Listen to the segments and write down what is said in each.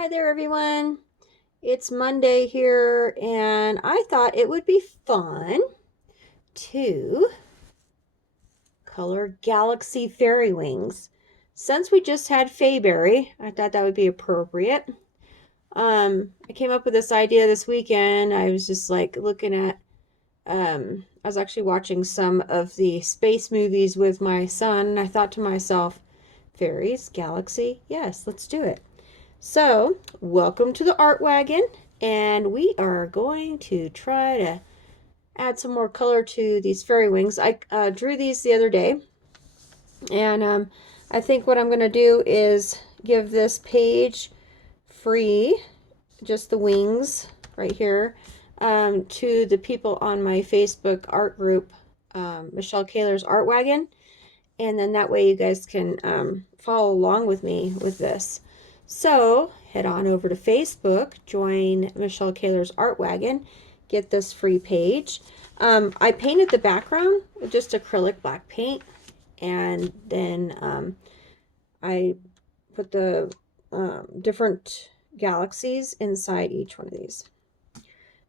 Hi there, everyone. It's Monday here, and I thought it would be fun to color Galaxy Fairy Wings. Since we just had Fayberry, I thought that would be appropriate. I came up with this idea this weekend. I was just like looking at, I was actually watching some of the space movies with my son, and I thought to myself, fairies, galaxy, yes, let's do it. So, welcome to the Art Wagon, and we are going to try to add some more color to these fairy wings. I drew these the other day, and I think what I'm going to do is give this page free, just the wings right here, to the people on my Facebook art group, Michelle Kaler's Art Wagon, and then that way you guys can follow along with me with this. So head on over to Facebook, join Michelle Kaler's Art Wagon, get this free page. I painted the background with just acrylic black paint, and then I put the different galaxies inside each one of these.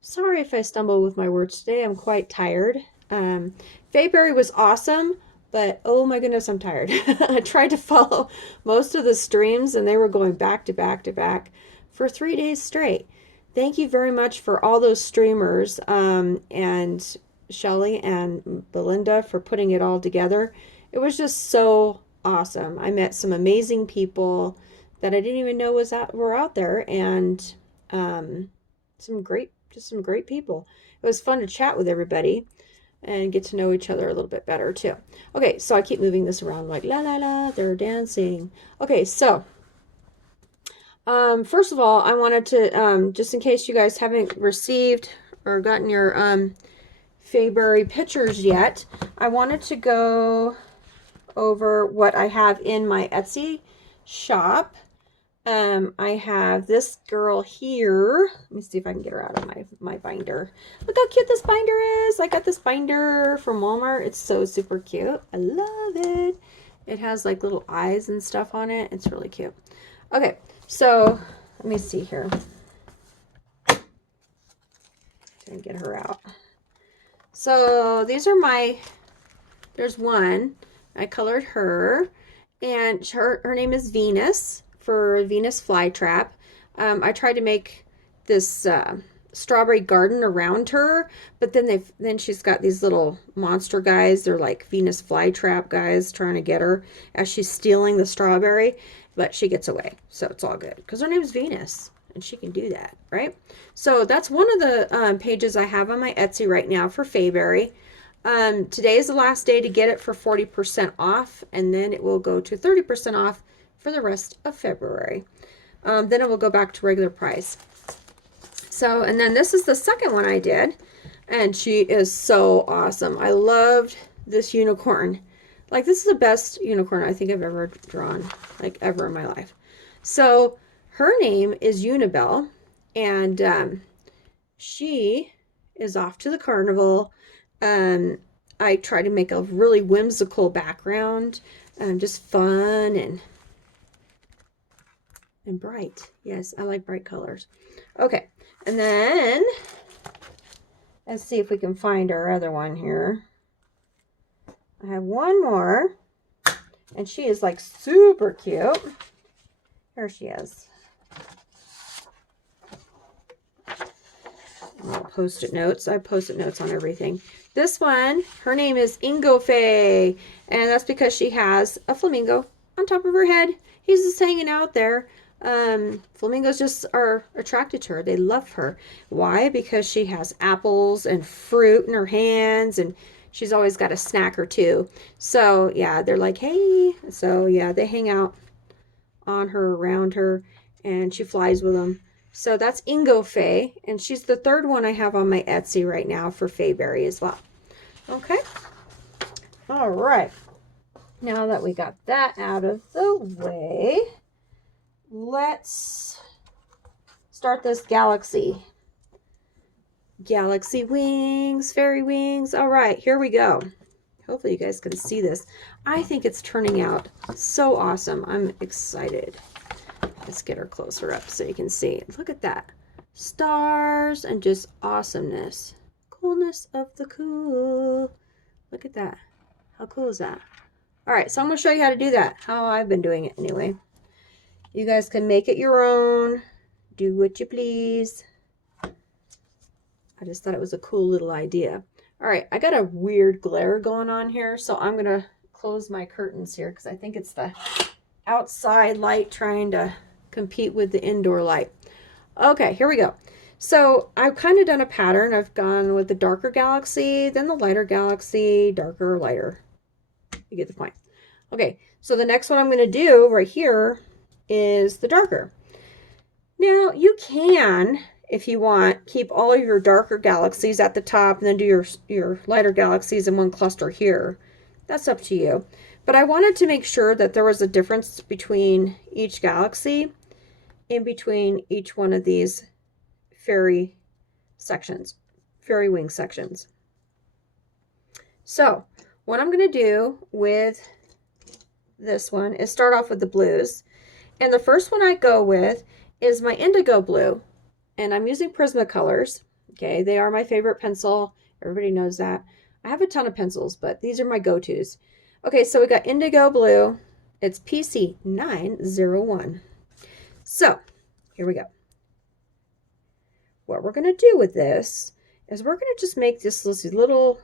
Sorry if I stumble with my words today. I'm quite tired. Fayberry was awesome. But oh my goodness, I'm tired. I tried to follow most of the streams and they were going back to back to back for 3 days straight. Thank you very much for all those streamers and Shelly and Belinda for putting it all together. It was just so awesome. I met some amazing people that I didn't even know were out there, and some great people. It was fun to chat with everybody and get to know each other a little bit better too. Okay, so I keep moving this around like la la la, they're dancing. Okay, so first of all, I wanted to just in case you guys haven't received or gotten your Fayberry pictures yet, I wanted to go over what I have in my Etsy shop. I have this girl here. Let me see if I can get her out of my binder. Look how cute this binder is. I got this binder from Walmart. It's so super cute. I love it. It has like little eyes and stuff on it. It's really cute. Okay, so let me see here. Trying to get her out. So these are there's one. I colored her, and her name is Venus, for Venus Flytrap. I tried to make this strawberry garden around her, but then she's got these little monster guys. They're like Venus Flytrap guys trying to get her as she's stealing the strawberry, but she gets away, so it's all good because her name's Venus and she can do that, right? So that's one of the pages I have on my Etsy right now for Fayberry. Today is the last day to get it for 40% off, and then it will go to 30% off for the rest of February. Then it will go back to regular price. So, and then this is the second one I did, and she is so awesome. I loved this unicorn. Like, this is the best unicorn I think I've ever drawn, like ever in my life. So her name is Unibel, and she is off to the carnival. I try to make a really whimsical background, just fun and bright. Yes, I like bright colors. Okay, and then let's see if we can find our other one here. I have one more, and she is like super cute. Here she is. Post-it notes. I have post-it notes on everything. This one, her name is Ingo Faye, and that's because she has a flamingo on top of her head. He's just hanging out there. Flamingos just are attracted to her. They love her. Why? Because she has apples and fruit in her hands, and she's always got a snack or two. So yeah, they're like, hey. So yeah, they hang out on her, around her, and she flies with them. So that's Ingo Faye, and she's the third one I have on my Etsy right now for Fayberry as well. Okay. All right. Now that we got that out of the way, let's start this galaxy. Galaxy wings, fairy wings. All right, here we go. Hopefully you guys can see this. I think it's turning out so awesome. I'm excited. Let's get her closer up so you can see. Look at that. Stars and just awesomeness. Coolness of the cool. Look at that. How cool is that? All right, so I'm going to show you how to do that. How I've been doing it anyway. You guys can make it your own. Do what you please. I just thought it was a cool little idea. All right, I got a weird glare going on here, so I'm going to close my curtains here because I think it's the outside light trying to compete with the indoor light. Okay, here we go. So I've kind of done a pattern. I've gone with the darker galaxy, then the lighter galaxy, darker, lighter. You get the point. Okay, so the next one I'm going to do right here is the darker. Now you can, if you want, keep all of your darker galaxies at the top and then do your lighter galaxies in one cluster here. That's up to you. But I wanted to make sure that there was a difference between each galaxy in between each one of these fairy sections, fairy wing sections. So what I'm going to do with this one is start off with the blues. And the first one I go with is my Indigo Blue. And I'm using Prismacolors. Okay, they are my favorite pencil. Everybody knows that. I have a ton of pencils, but these are my go-tos. Okay, so we got Indigo Blue. It's PC 901. So, here we go. What we're going to do with this is we're going to just make this little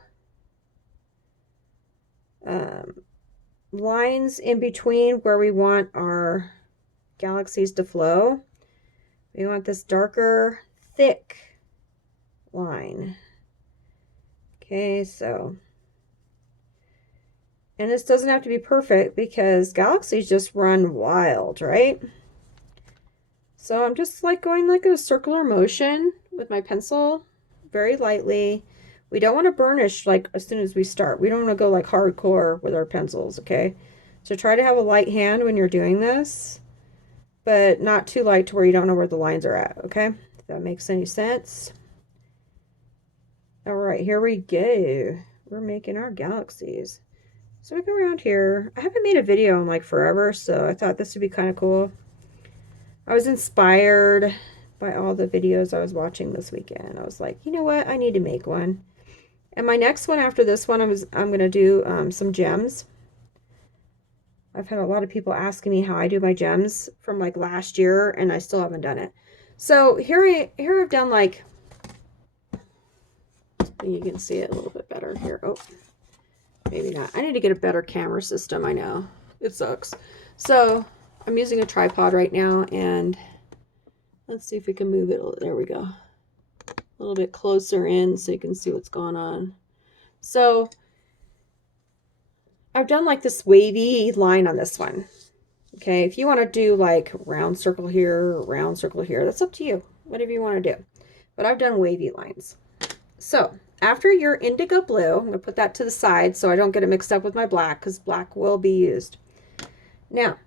lines in between where we want our galaxies to flow. We want this darker, thick line. Okay, so, and this doesn't have to be perfect because galaxies just run wild, right? So I'm just like going like a circular motion with my pencil, very lightly. We don't want to burnish like as soon as we start. We don't want to go like hardcore with our pencils, okay? So try to have a light hand when you're doing this, but not too light to where you don't know where the lines are at, okay? If that makes any sense. All right, here we go. We're making our galaxies. So we go around here. I haven't made a video in like forever, so I thought this would be kind of cool. I was inspired by all the videos I was watching this weekend. I was like, you know what? I need to make one. And my next one after this one, I'm going to do some gems. I've had a lot of people asking me how I do my gems from like last year, and I still haven't done it. So here I've done like, you can see it a little bit better here. Oh, maybe not. I need to get a better camera system. I know it sucks. So I'm using a tripod right now, and let's see if we can move it. There we go. A little bit closer in so you can see what's going on. So I've done like this wavy line on this one. Okay, if you want to do like round circle here, round circle here, that's up to you. Whatever you want to do. But I've done wavy lines. So after your Indigo Blue, I'm going to put that to the side so I don't get it mixed up with my black, because black will be used. Now,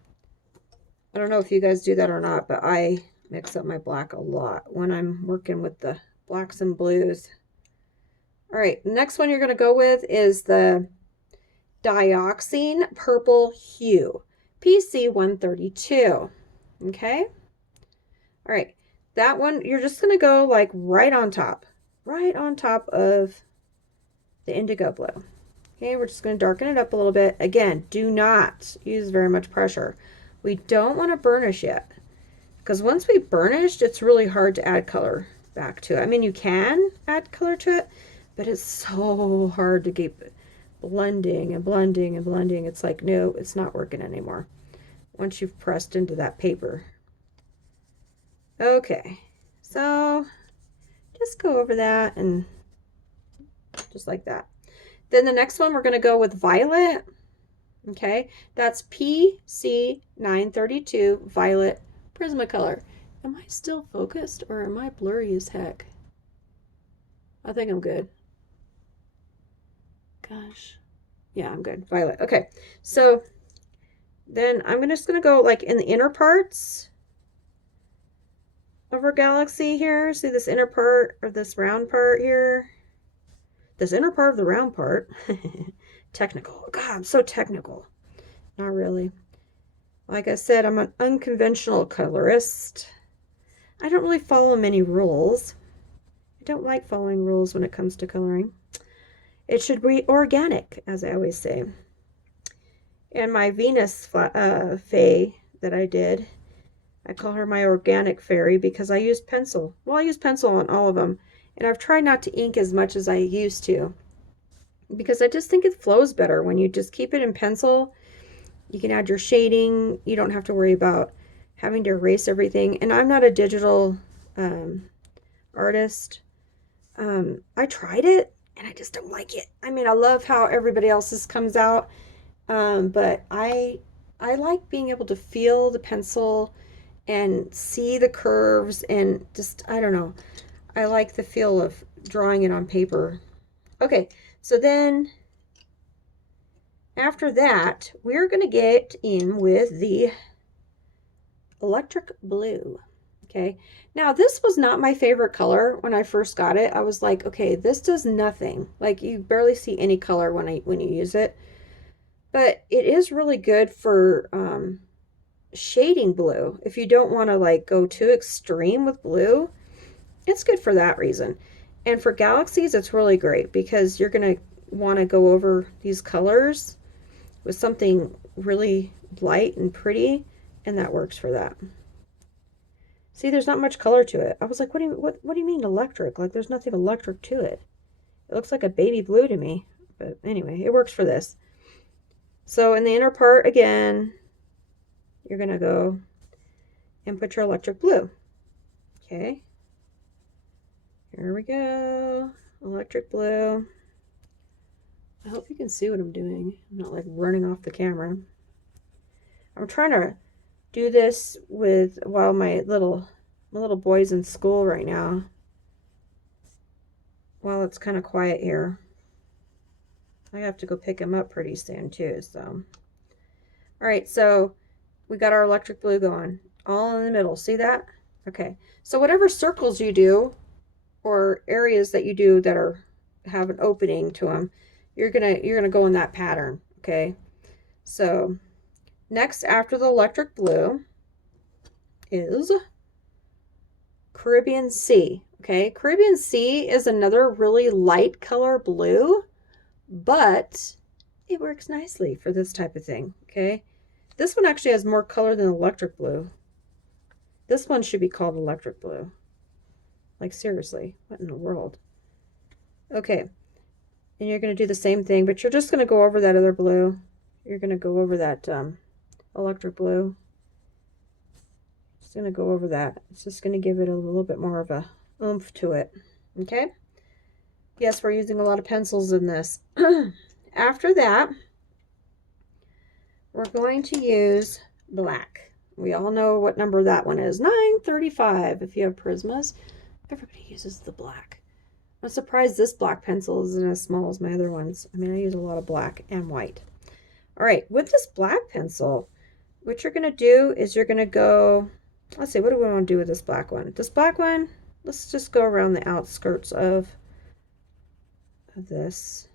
I don't know if you guys do that or not, but I mix up my black a lot when I'm working with the blacks and blues. All right, the next one you're going to go with is the Dioxin Purple Hue Pc 132. Okay? All right, that one, you're just going to go like right on top of the Indigo Blue. Okay, we're just going to darken it up a little bit. Again, do not use very much pressure. We don't want to burnish yet, because once we burnished, it's really hard to add color back to it. I mean, you can add color to it, but it's so hard to keep blending and blending and blending. It's like, no, it's not working anymore once you've pressed into that paper. Okay, so just go over that and just like that. Then the next one, we're going to go with Violet. Okay, that's PC 932 Violet Prismacolor. Am I still focused or am I blurry as heck? I think I'm good. Gosh. Yeah, I'm good. Violet. Okay, so then I'm just going to go like in the inner parts of our galaxy here. See this inner part, or this round part here? This inner part of the round part. Technical. God, I'm so technical. Not really. Like I said, I'm an unconventional colorist. I don't really follow many rules. I don't like following rules when it comes to coloring. It should be organic, as I always say. And my Venus Fae that I did, I call her my organic fairy because I use pencil. Well, I use pencil on all of them. And I've tried not to ink as much as I used to, because I just think it flows better when you just keep it in pencil. You can add your shading. You don't have to worry about having to erase everything. And I'm not a digital artist. I tried it and I just don't like it. I mean, I love how everybody else's comes out, but I like being able to feel the pencil and see the curves, and just, I don't know. I like the feel of drawing it on paper. Okay, so then after that, we're going to get in with the electric blue. Okay, now this was not my favorite color when I first got it. I was like, okay, this does nothing. Like, you barely see any color when you use it. But it is really good for shading blue. If you don't want to like go too extreme with blue, it's good for that reason. And for galaxies, it's really great because you're going to want to go over these colors with something really light and pretty, and that works for that. See, there's not much color to it. I was like, what do you mean electric? Like, there's nothing electric to it. It looks like a baby blue to me. But anyway, it works for this. So in the inner part, again, you're going to go and put your electric blue. Okay. Here we go. Electric blue. I hope you can see what I'm doing. I'm not like running off the camera. I'm trying to do this while my little boy's in school right now. While it's kind of quiet here. I have to go pick him up pretty soon too, so. All right, so we got our electric blue going. All in the middle, see that? Okay, so whatever circles you do, or areas that you do that have an opening to them, you're gonna go in that pattern, okay? So next after the electric blue is Caribbean Sea, okay? Caribbean Sea is another really light color blue, but it works nicely for this type of thing, okay? This one actually has more color than electric blue. This one should be called electric blue. Like, seriously, what in the world? Okay, and you're going to do the same thing, but you're just going to go over that other blue. You're going to go over that electric blue. Just going to go over that. It's just going to give it a little bit more of a oomph to it, okay? Yes, we're using a lot of pencils in this. After that, we're going to use black. We all know what number that one is. 935 if you have Prismas. Everybody uses the black. I'm surprised this black pencil isn't as small as my other ones. I mean, I use a lot of black and white. All right, with this black pencil, what you're going to do is you're going to go, let's see, what do we want to do with this black one? This black one, let's just go around the outskirts of this.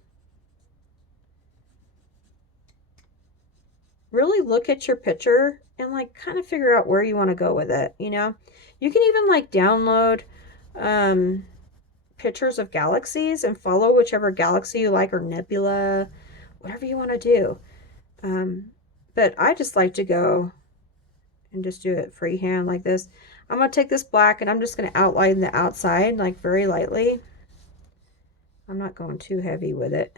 Really look at your picture and like kind of figure out where you want to go with it, you know? You can even like download pictures of galaxies and follow whichever galaxy you like, or nebula, whatever you want to do. But I just like to go and just do it freehand like this. I'm going to take this black and I'm just going to outline the outside like very lightly. I'm not going too heavy with it.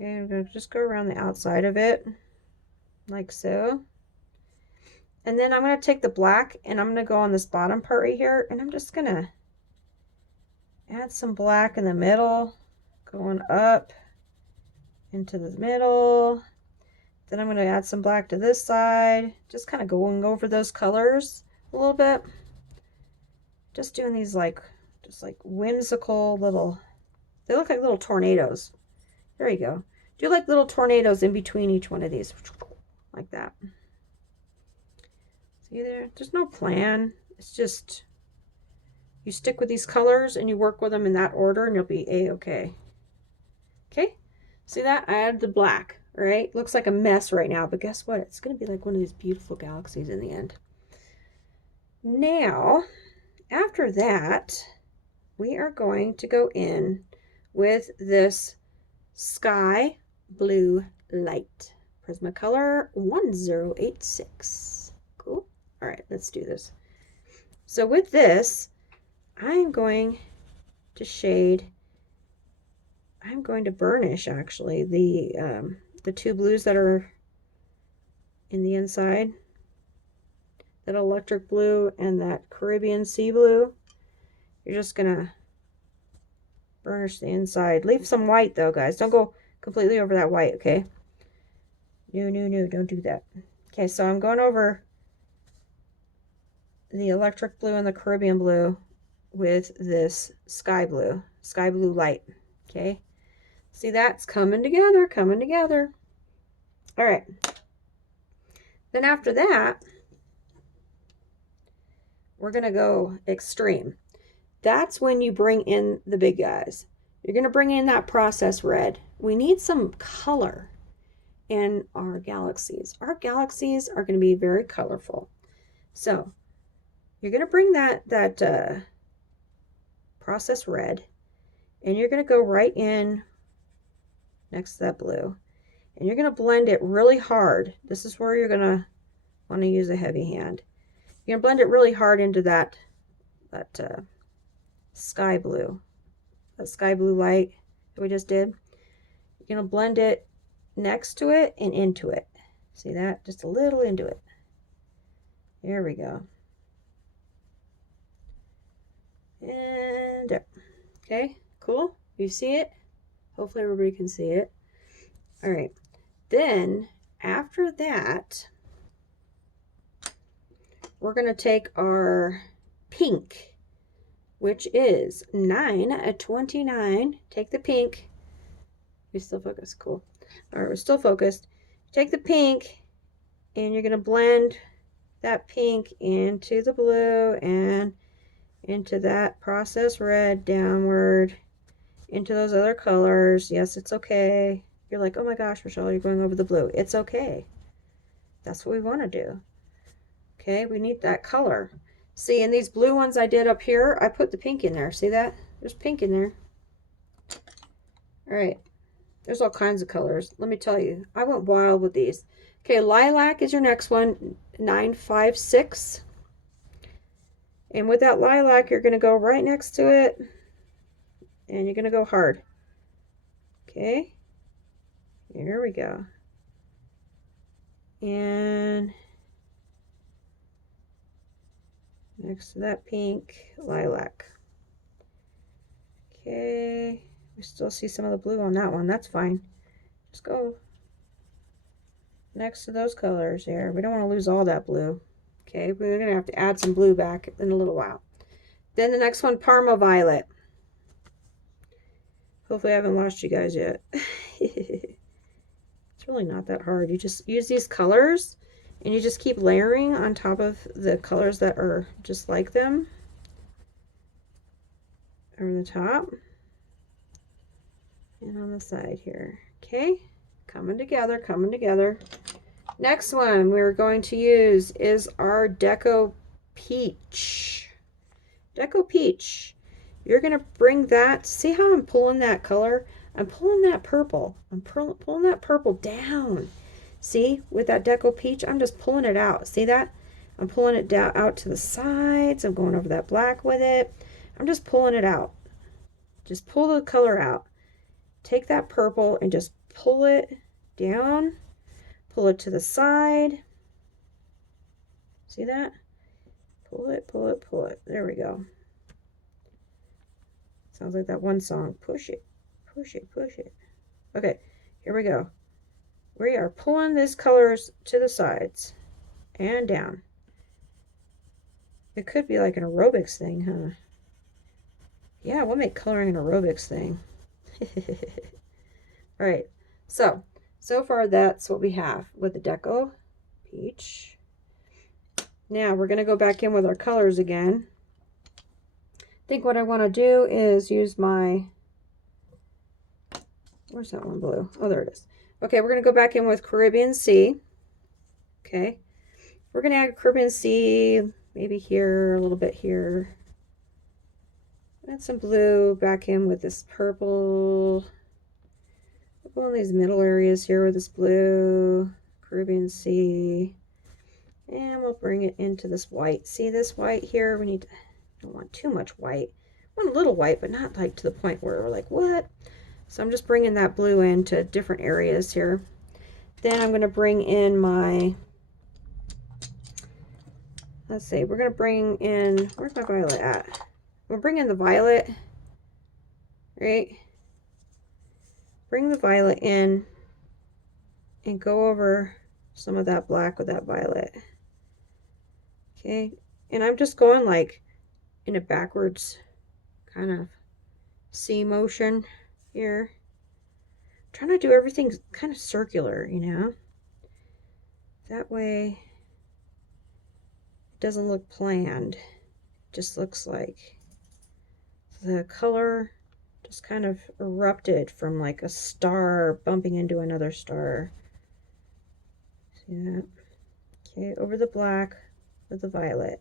Okay, I'm going to just go around the outside of it like so. And then I'm going to take the black and I'm going to go on this bottom part right here, and I'm just going to add some black in the middle, going up into the middle. Then I'm going to add some black to this side, just kind of going over those colors a little bit. Just doing these like, just like whimsical little, they look like little tornadoes. There you go. Do like little tornadoes in between each one of these, like that. See there? There's no plan. It's just, you stick with these colors and you work with them in that order and you'll be a-okay. Okay? See that? I added the black. All right, looks like a mess right now, but guess what? It's going to be like one of these beautiful galaxies in the end. Now, after that, we are going to go in with this sky blue light. Prismacolor 1086. Cool. All right, let's do this. So with this, I'm going to shade, I'm going to burnish actually the two blues that are in the inside, that electric blue and that Caribbean sea blue. You're just gonna burnish the inside. Leave some white though, guys. Don't go completely over that white, okay? No, don't do that. Okay, so I'm going over the electric blue and the Caribbean blue with this sky blue light. Okay, see, that's coming together, coming together. All right, then after that, we're gonna go extreme. That's when you bring in the big guys. You're gonna bring in that process red. We need some color in our galaxies. Our galaxies are going to be very colorful. So you're going to bring that process red, and you're going to go right in next to that blue, and you're going to blend it really hard. This is where you're going to want to use a heavy hand. You're going to blend it really hard into that sky blue, that sky blue light that we just did. You're going to blend it next to it and into it. See that? Just a little into it. There we go. And there. Okay, cool. You see it? Hopefully everybody can see it. All right. Then after that, we're going to take our pink, which is 929. Take the pink. We still focus. Cool. All right, we're still focused. Take the pink, and you're going to blend that pink into the blue and into that process red, downward into those other colors. Yes, it's okay. You're like, oh my gosh, Michelle, you're going over the blue. It's okay. That's what we want to do. Okay, we need that color. See, in these blue ones I did up here, I put the pink in there. See that? There's pink in there. All right. There's all kinds of colors. Let me tell you, I went wild with these. Okay, lilac is your next one, 956. And with that lilac, you're going to go right next to it, and you're going to go hard. Okay, here we go. And next to that pink, lilac. Okay. We still see some of the blue on that one. That's fine. Just go next to those colors here. We don't want to lose all that blue. Okay, we're going to have to add some blue back in a little while. Then the next one, Parma Violet. Hopefully I haven't lost you guys yet. It's really not that hard. You just use these colors, and you just keep layering on top of the colors that are just like them over the top. And on the side here. Okay, coming together, coming together. Next one we're going to use is our Deco Peach. Deco Peach. You're going to bring that, see how I'm pulling that color? I'm pulling that purple. I'm pulling that purple down. See, with that Deco Peach, I'm just pulling it out. See that? I'm pulling it down out to the sides. I'm going over that black with it. I'm just pulling it out. Just pull the color out. Take that purple and just pull it down, pull it to the side. See that? Pull it, pull it, pull it. There we go. Sounds like that one song. Push it, push it, push it. Okay, here we go. We are pulling these colors to the sides and down. It could be like an aerobics thing, huh? Yeah, we'll make coloring an aerobics thing. All right, so far that's what we have with the Deco Peach. Now we're going to go back in with our colors again. I think what I want to do is use my, where's that one blue? Oh, there it is. Okay, we're going to go back in with Caribbean Sea. Okay. We're going to add Caribbean Sea, maybe here, a little bit here. Add some blue back in with this purple. Go in these middle areas here with this blue, Caribbean Sea. And we'll bring it into this white. See this white here? We need to, don't want too much white. I want a little white, but not like to the point where we're like, what? So I'm just bringing that blue into different areas here. Then I'm going to bring in my, let's see, we're going to bring in, where's my violet at? We'll bring in the violet, right? Bring the violet in and go over some of that black with that violet. Okay, and I'm just going like in a backwards kind of C motion here. I'm trying to do everything kind of circular, you know? That way it doesn't look planned. It just looks like the color just kind of erupted from like a star bumping into another star. See that? Okay, over the black with the violet.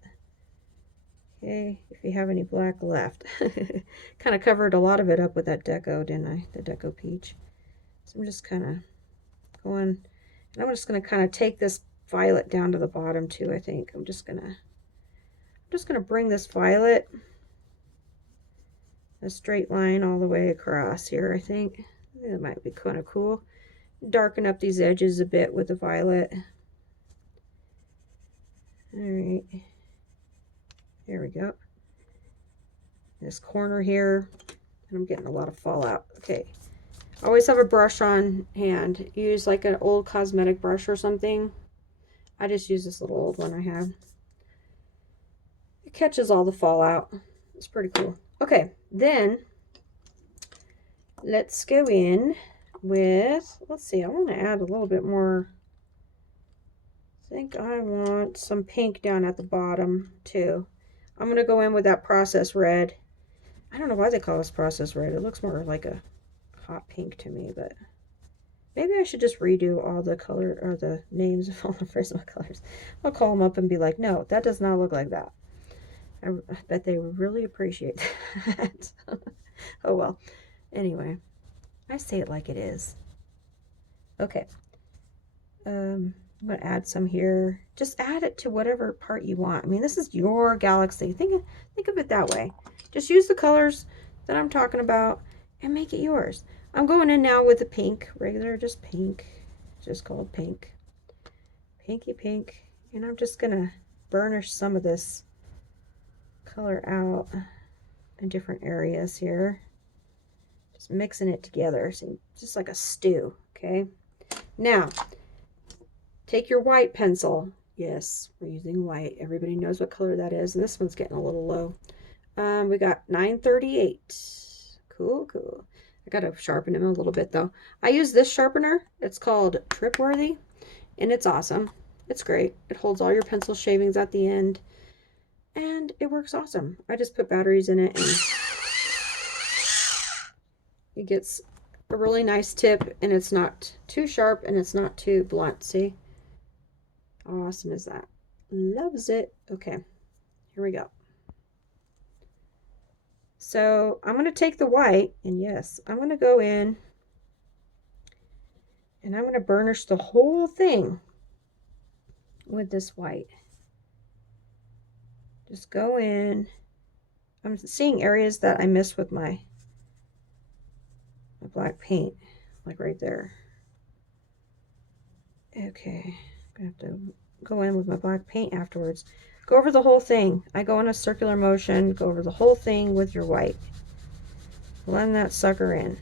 Okay, if you have any black left. Kind of covered a lot of it up with that deco, didn't I? The deco peach. So I'm just kind of going, and I'm just going to kind of take this violet down to the bottom too, I think. I'm just going to bring this violet a straight line all the way across here, I think. That might be kind of cool. Darken up these edges a bit with the violet. All right. There we go. This corner here, and I'm getting a lot of fallout. Okay. Always have a brush on hand. Use like an old cosmetic brush or something. I just use this little old one I have. It catches all the fallout. It's pretty cool. Okay, then let's go in with, let's see, I want to add a little bit more. I think I want some pink down at the bottom too. I'm going to go in with that process red. I don't know why they call this process red. It looks more like a hot pink to me, but maybe I should just redo all the color or the names of all the Prisma colors. I'll call them up and be like, no, that does not look like that. I bet they would really appreciate that. Oh well. Anyway, I say it like it is. Okay. I'm going to add some here. Just add it to whatever part you want. I mean, this is your galaxy. Think of it that way. Just use the colors that I'm talking about and make it yours. I'm going in now with the pink, regular, just pink. Just called pink. Pinky pink. And I'm just going to burnish some of this color out in different areas here. Just mixing it together. So just like a stew, okay? Now, take your white pencil. Yes, we're using white. Everybody knows what color that is. And this one's getting a little low. We got 938. Cool, cool. I got to sharpen him a little bit though. I use this sharpener. It's called Tripworthy, and it's awesome. It's great. It holds all your pencil shavings at the end, and it works awesome. I just put batteries in it, and it gets a really nice tip, and it's not too sharp, and it's not too blunt. See? How awesome is that? Loves it. Okay, here we go. So I'm going to take the white, and yes, I'm going to go in and I'm going to burnish the whole thing with this white. Just go in. I'm seeing areas that I missed with my black paint, like right there. Okay, I'm going to have to go in with my black paint afterwards. Go over the whole thing. I go in a circular motion, go over the whole thing with your white. Blend that sucker in.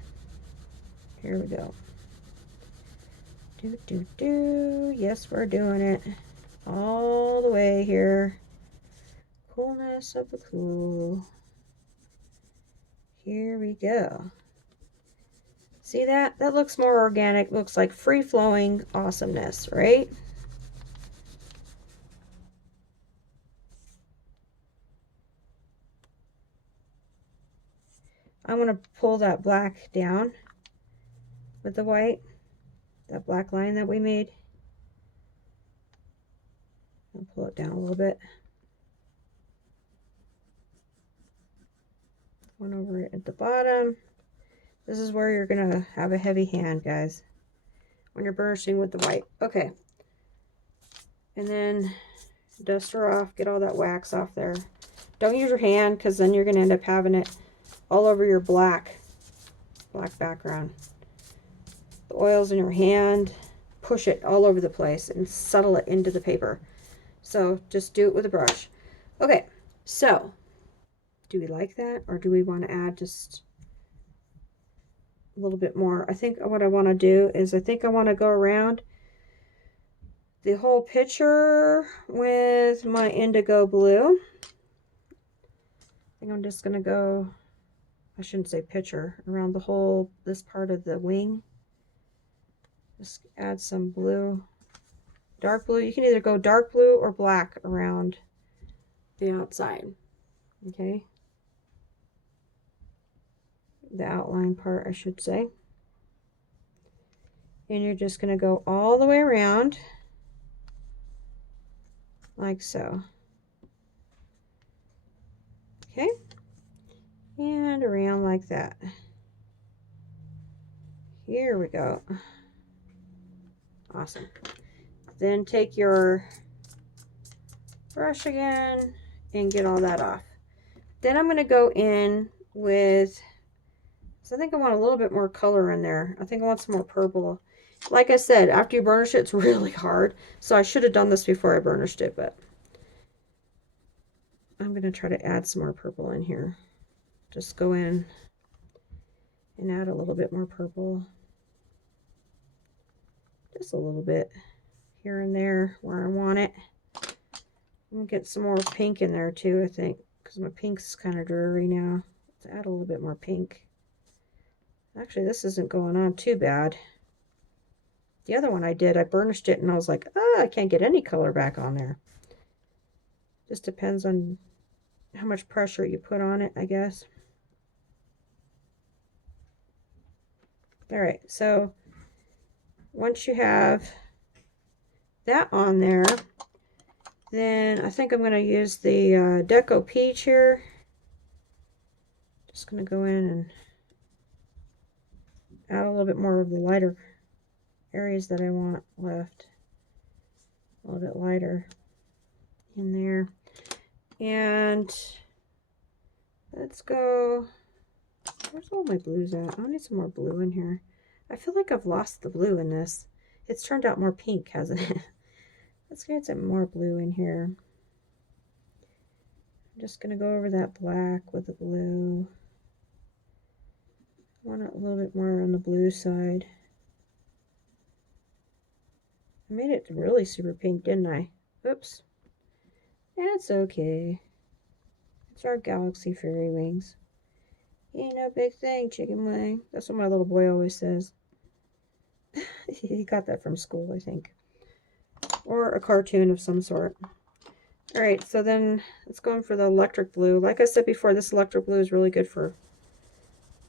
Here we go. Yes, we're doing it. All the way here. Coolness of the cool. Here we go. See that? That looks more organic. Looks like free-flowing awesomeness, right? I'm going to pull that black down with the white. that black line that we made. I'll pull it down a little bit. One over at the bottom. This is where you're gonna have a heavy hand, guys, when you're burnishing with the white. Okay. And then dust her off, get all that wax off there. Don't use your hand, because then you're gonna end up having it all over your black background. The oils in your hand, push it all over the place and settle it into the paper. So just do it with a brush. Okay, so do we like that, or do we want to add just a little bit more? I think what I want to do is I think I want to go around the whole picture with my indigo blue. I think I'm just going to go, I shouldn't say picture, around the whole, this part of the wing. Just add some blue, dark blue. You can either go dark blue or black around the outside. Okay. The outline part, I should say. And you're just going to go all the way around like so. Okay. And around like that. Here we go. Awesome. Then take your brush again and get all that off. Then I'm going to go in with, so I think I want a little bit more color in there. I think I want some more purple. Like I said, after you burnish it, it's really hard. So I should have done this before I burnished it, but I'm going to try to add some more purple in here. Just go in and add a little bit more purple. Just a little bit here and there where I want it. I'm going to get some more pink in there too, I think, because my pink's kind of dreary now. Let's add a little bit more pink. Actually, this isn't going on too bad. The other one I did, I burnished it and I was like, oh, I can't get any color back on there. Just depends on how much pressure you put on it, I guess. All right, so once you have that on there, then I think I'm going to use the Deco Peach here. Just going to go in and add a little bit more of the lighter areas that I want left. A little bit lighter in there. And let's go, where's all my blues at? I need some more blue in here. I feel like I've lost the blue in this. It's turned out more pink, hasn't it? Let's get some more blue in here. I'm just going to go over that black with the blue. I want it a little bit more on the blue side. I made it really super pink, didn't I? Oops. That's okay. It's our Galaxy Fairy Wings. Ain't no big thing, chicken wing. That's what my little boy always says. He got that from school, I think. Or a cartoon of some sort. Alright, so then let's go in for the electric blue. Like I said before, this electric blue is really good for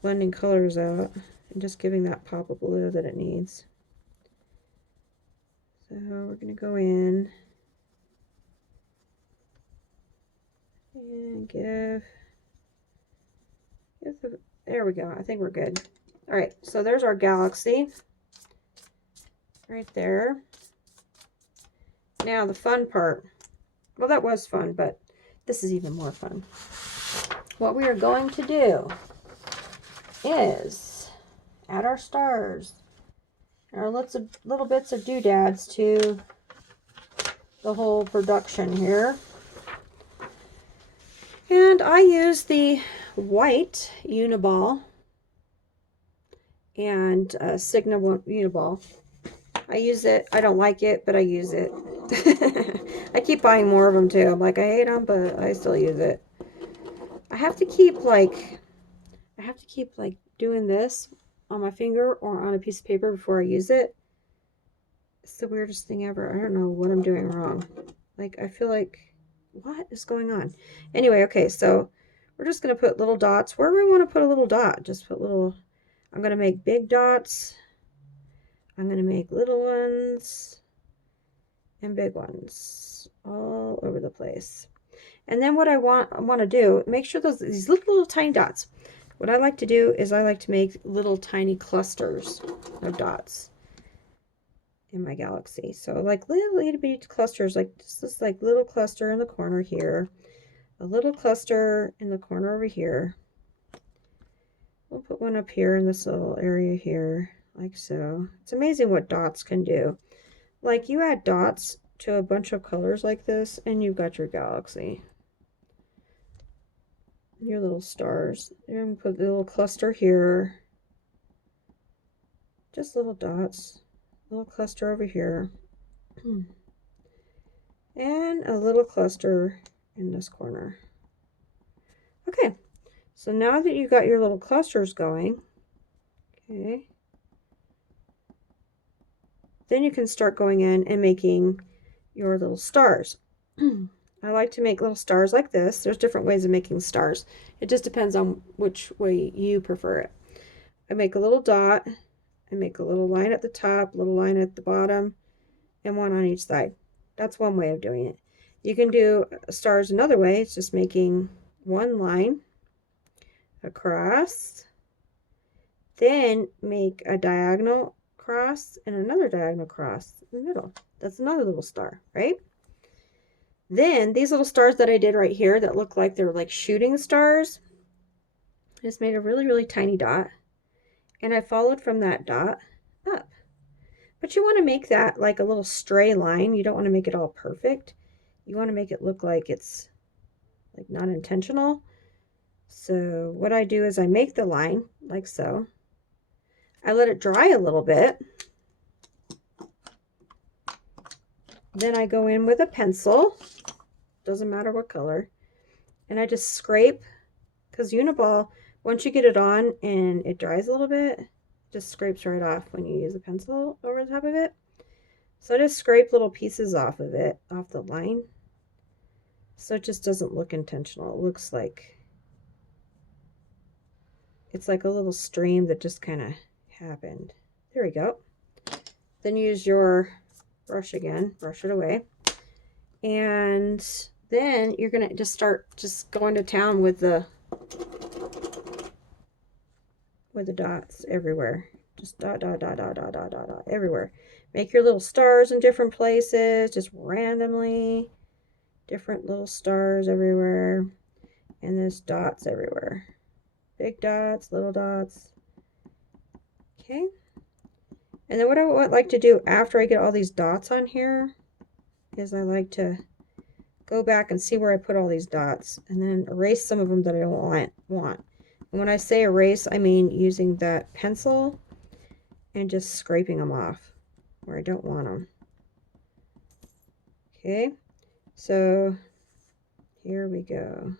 blending colors out and just giving that pop of blue that it needs. So we're going to go in and give the, there we go. I think we're good. All right, so there's our galaxy right there. Now the fun part. Well, that was fun, but this is even more fun. What we are going to do is add our stars, our little bits of doodads to the whole production here. And I use the white Uniball and Sigma Uniball. I use it. I don't like it, but I use it. I keep buying more of them too. I'm like, I hate them, but I still use it. I have to keep like doing this on my finger or on a piece of paper before I use it. It's the weirdest thing ever. I don't know what I'm doing wrong. Like, I feel like, what is going on? Anyway, okay, so we're just going to put little dots. Where do we want to put a little dot? Just put little, I'm going to make big dots. I'm going to make little ones and big ones all over the place. And then what I want to do, make sure these little tiny dots. What I like to do is I like to make little tiny clusters of dots in my galaxy. So like little itty bitty clusters, like just this like little cluster in the corner here, a little cluster in the corner over here. We'll put one up here in this little area here, like so. It's amazing what dots can do. Like you add dots to a bunch of colors like this, and you've got your galaxy. Your little stars. You're going to put a little cluster here. Just little dots. Little cluster over here. And a little cluster in this corner. Okay. So now that you've got your little clusters going, okay, then you can start going in and making your little stars. I like to make little stars like this. There's different ways of making stars. It just depends on which way you prefer it. I make a little dot, I make a little line at the top, little line at the bottom, and one on each side. That's one way of doing it. You can do stars another way. It's just making one line across, then make a diagonal cross and another diagonal cross in the middle. That's another little star, right? Then these little stars that I did right here that look like they're like shooting stars, I just made a really, really tiny dot, and I followed from that dot up. But you want to make that like a little stray line. You don't want to make it all perfect. You want to make it look like it's like not intentional. So what I do is I make the line like so. I let it dry a little bit. Then I go in with a pencil, doesn't matter what color, and I just scrape, because Uniball, once you get it on and it dries a little bit, it just scrapes right off when you use a pencil over the top of it. So I just scrape little pieces off of it, off the line, so it just doesn't look intentional. It looks like it's like a little stream that just kind of happened. There we go. Then use your brush again, brush it away, and then you're gonna just start going to town with the dots everywhere. Just dot, dot, dot, dot, dot, dot, dot, dot, everywhere. Make your little stars in different places, just randomly, different little stars everywhere, and there's dots everywhere. Big dots, little dots. Okay. And then what I would like to do after I get all these dots on here is I like to go back and see where I put all these dots and then erase some of them that I don't want. And when I say erase, I mean using that pencil and just scraping them off where I don't want them. Okay, so here we go.